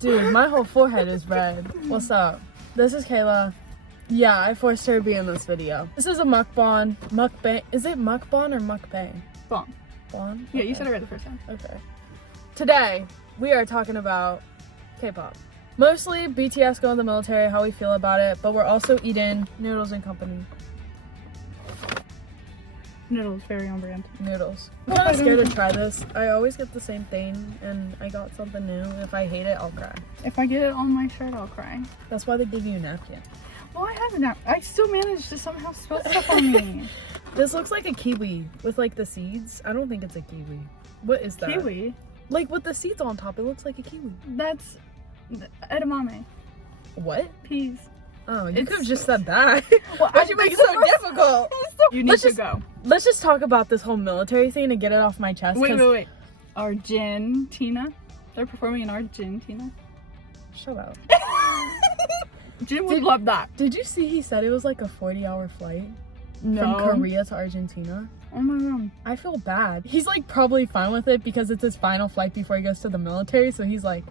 Dude, my whole forehead is red. What's up? This is Kayla. Yeah, I forced her to be in this video. This is a mukbang. Mukbang. Is it mukbang or mukbang? Bon. Bon? Yeah, Okay. you said it right the first time. Okay. Today, we are talking about K-pop. Mostly BTS going to the military, how we feel about it, but we're also eating Noodles and Company. Noodles, very on brand. Noodles. I'm kind of scared to try this. I always get the same thing, and I got something new. If I hate it, I'll cry. If I get it on my shirt, I'll cry. That's why they give you a napkin. Well, I have a nap. I still managed to somehow spill stuff on me. This looks like a kiwi with like the seeds. I don't think it's a kiwi. What is that? Kiwi? Like with the seeds on top, it looks like a kiwi. That's edamame. What? Peas. Oh, you could have just said that. Well, Why'd you make it so difficult? You need to go. Let's just talk about this whole military thing to get it off my chest. Wait. Argentina? They're performing in Argentina. Shut up. Jin would love that. Did you see he said it was like a 40-hour flight? No. From Korea to Argentina? Oh my god. I feel bad. He's like probably fine with it because it's his final flight before he goes to the military, so he's like,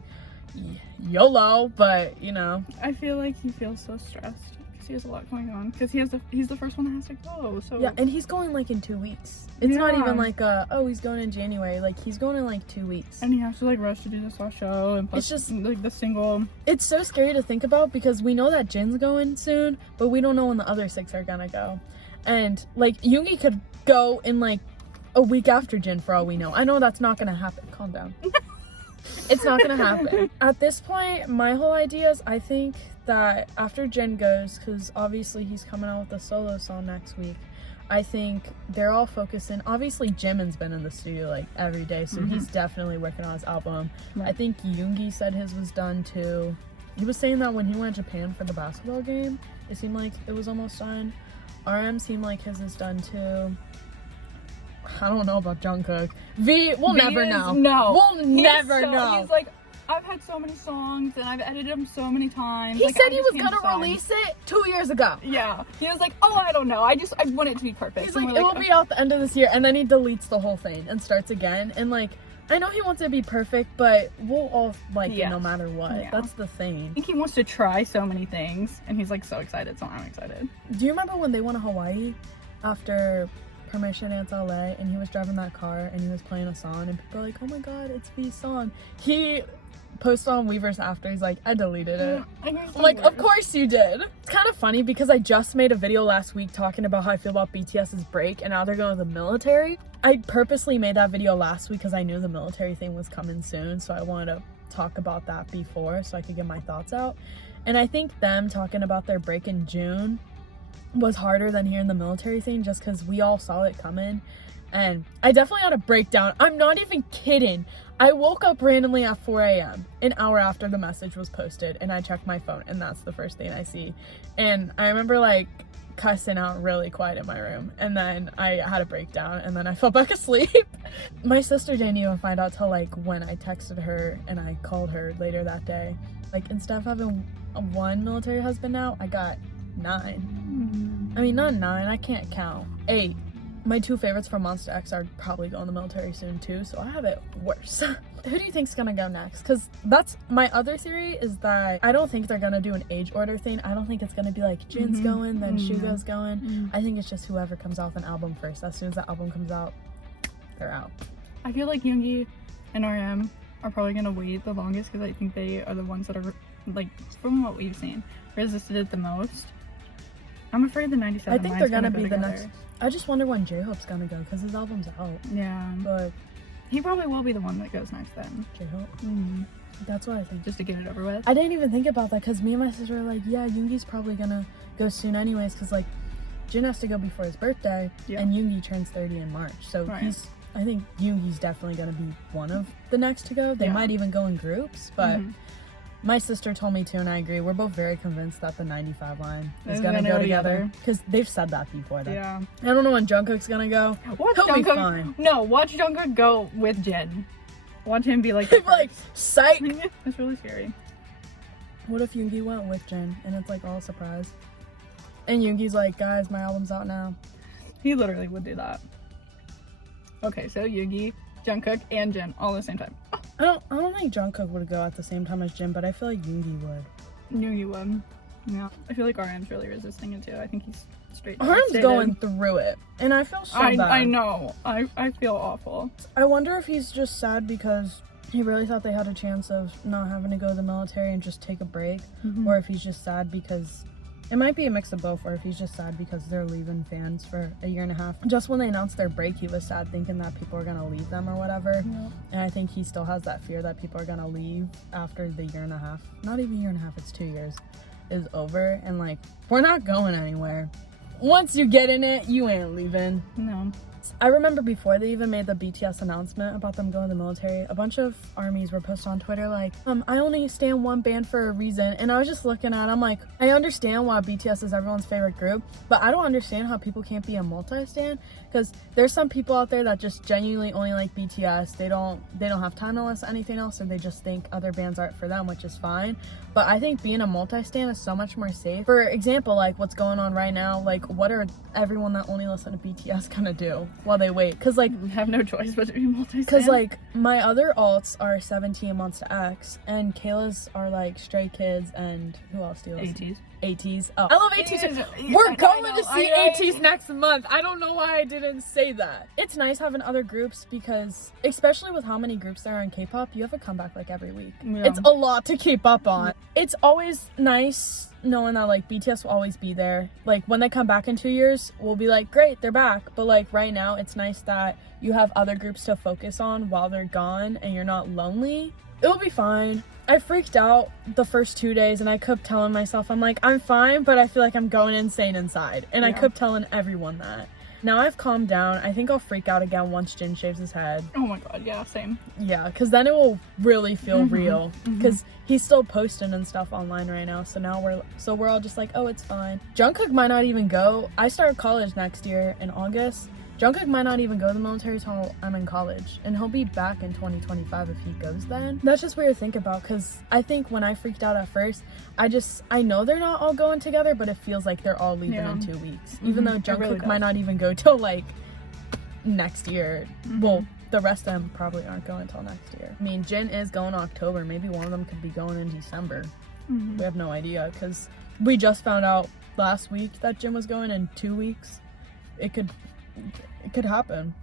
YOLO, but you know. I feel like he feels so stressed because he has a lot going on. Because he's the first one that has to go. So yeah, and he's going like in 2 weeks. It's not even like he's going in January. Like he's going in like 2 weeks. And he has to like rush to do this last show, and plus It's just like the single. It's so scary to think about because we know that Jin's going soon, but we don't know when the other 6 are gonna go. And like Yoongi could go in like a week after Jin for all we know. I know that's not gonna happen. Calm down. It's not gonna happen. At this point, my whole idea is I think that after Jin goes, because obviously he's coming out with a solo song next week, I think they're all focusing. Obviously, Jimin's been in the studio like every day, so he's definitely working on his album. Right. I think Yoongi said his was done too. He was saying that when he went to Japan for the basketball game, it seemed like it was almost done. RM seemed like his is done too. I don't know about Jungkook. We'll never know. No. We'll never know. He's like, I've had so many songs and I've edited them so many times. He like, said I he just was can't gonna decide. release it 2 years ago. Yeah. He was like, oh, I don't know. I want it to be perfect. He's And like, we're it will be out the end of this year, and then he deletes the whole thing and starts again. And like, I know he wants it to be perfect, but we'll all like it no matter what. Yeah. That's the thing. I think he wants to try so many things, and he's like so excited, so I'm excited. Do you remember when they went to Hawaii after Permission Dance LA, and he was driving that car and he was playing a song, and people were like, oh my god, it's V's song. He posted on Weverse after, he's like, I deleted it. I'm like, of course you did. It's kind of funny because I just made a video last week talking about how I feel about BTS's break, and now they're going to the military. I purposely made that video last week because I knew the military thing was coming soon, so I wanted to talk about that before so I could get my thoughts out. And I think them talking about their break in June was harder than hearing the military thing just because we all saw it coming. And I definitely had a breakdown. I'm not even kidding. I woke up randomly at 4 a.m. an hour after the message was posted, and I checked my phone, and that's the first thing I see. And I remember like cussing out really quiet in my room, and then I had a breakdown, and then I fell back asleep. My sister didn't even find out till like when I texted her and I called her later that day. Like, instead of having one military husband now, I got 9. I mean, not 9, I can't count. 8. My 2 favorites from Monster X are probably going to the military soon too, so I have it worse. Who do you think's gonna go next? Because that's my other theory, is that I don't think they're gonna do an age order thing. I don't think it's gonna be like Jin's going, then Suga's going. I think it's just whoever comes out with an album first. As soon as the album comes out, they're out. I feel like Yoongi and RM are probably gonna wait the longest because I think they are the ones that are, like, from what we've seen, resisted it the most. I'm afraid the 97 I think they're gonna go be the together. next. I just wonder when J-Hope's gonna go because his album's out. Yeah, But he probably will be the one that goes next then. J-Hope, that's what I think. Just to get it over with. I didn't even think about that because me and my sister were like, yeah, Yoongi's probably gonna go soon anyways because like Jin has to go before his birthday, and Yoongi turns 30 in March, so I think Yoongi's definitely gonna be one of the next to go. They might even go in groups, but my sister told me too, and I agree. We're both very convinced that the 95 line is gonna go together because they've said that before. Yeah. I don't know when Jungkook's gonna go. He'll be fine. No, watch Jungkook go with Jin. Watch him be like, like, psych. It's really scary. What if Yoongi went with Jin and it's like all a surprise? And Yoongi's like, guys, my album's out now. He literally would do that. Okay, so Yoongi, Jungkook, and Jin all at the same time. Oh. I don't think Jungkook would go at the same time as Jin, but I feel like Yoongi would. Knew you would. Yeah. I feel like RM's really resisting it too. I think he's straight. RM's going through it, and I feel so bad. I know. I feel awful. I wonder if he's just sad because he really thought they had a chance of not having to go to the military and just take a break, or if he's just sad because it might be a mix of both, or if he's just sad because they're leaving fans for a year and a half. Just when they announced their break, he was sad thinking that people are gonna leave them or whatever. Yeah. And I think he still has that fear that people are gonna leave after the year and a half, not even a year and a half, it's 2 years, is over. And like, we're not going anywhere. Once you get in it, you ain't leaving. No. I remember before they even made the BTS announcement about them going to the military, a bunch of armies were posted on Twitter like, I only stand one band for a reason. And I was just looking at it, I'm like, I understand why BTS is everyone's favorite group, but I don't understand how people can't be a multi-stan, because there's some people out there that just genuinely only like BTS. They don't have time to listen to anything else, or they just think other bands aren't for them, which is fine. But I think being a multi-stan is so much more safe. For example, like what's going on right now, like what are everyone that only listen to BTS gonna do while they wait? Because like, have no choice but to be multi-stan. because like my other alts are 17 Months to X, and Kayla's are like Stray Kids, and who else do you listen to? ATs. Oh, I love ATs. We're going to see ATs next month. I don't know why I didn't say that. It's nice having other groups because, especially with how many groups there are in K-pop, you have a comeback like every week. Yeah. It's a lot to keep up on. It's always nice knowing that like BTS will always be there. Like when they come back in 2 years, we'll be like, great, they're back. But like right now, it's nice that you have other groups to focus on while they're gone and you're not lonely. It'll be fine. I freaked out the first 2 days and I kept telling myself, I'm like, I'm fine, but I feel like I'm going insane inside. And I kept telling everyone that. Now I've calmed down. I think I'll freak out again once Jin shaves his head. Oh my god, yeah, same. Yeah, because then it will really feel real. Because he's still posting and stuff online right now. So now we're all just like, oh, it's fine. Jungkook might not even go. I start college next year in August. Jungkook might not even go to the military until I'm in college, and he'll be back in 2025 if he goes then. That's just weird to think about, because I think when I freaked out at first, I know they're not all going together, but it feels like they're all leaving in 2 weeks. Even though Jungkook really might not even go till like next year. Well, the rest of them probably aren't going until next year. I mean, Jin is going October. Maybe one of them could be going in December. We have no idea, because we just found out last week that Jin was going in 2 weeks. It could happen.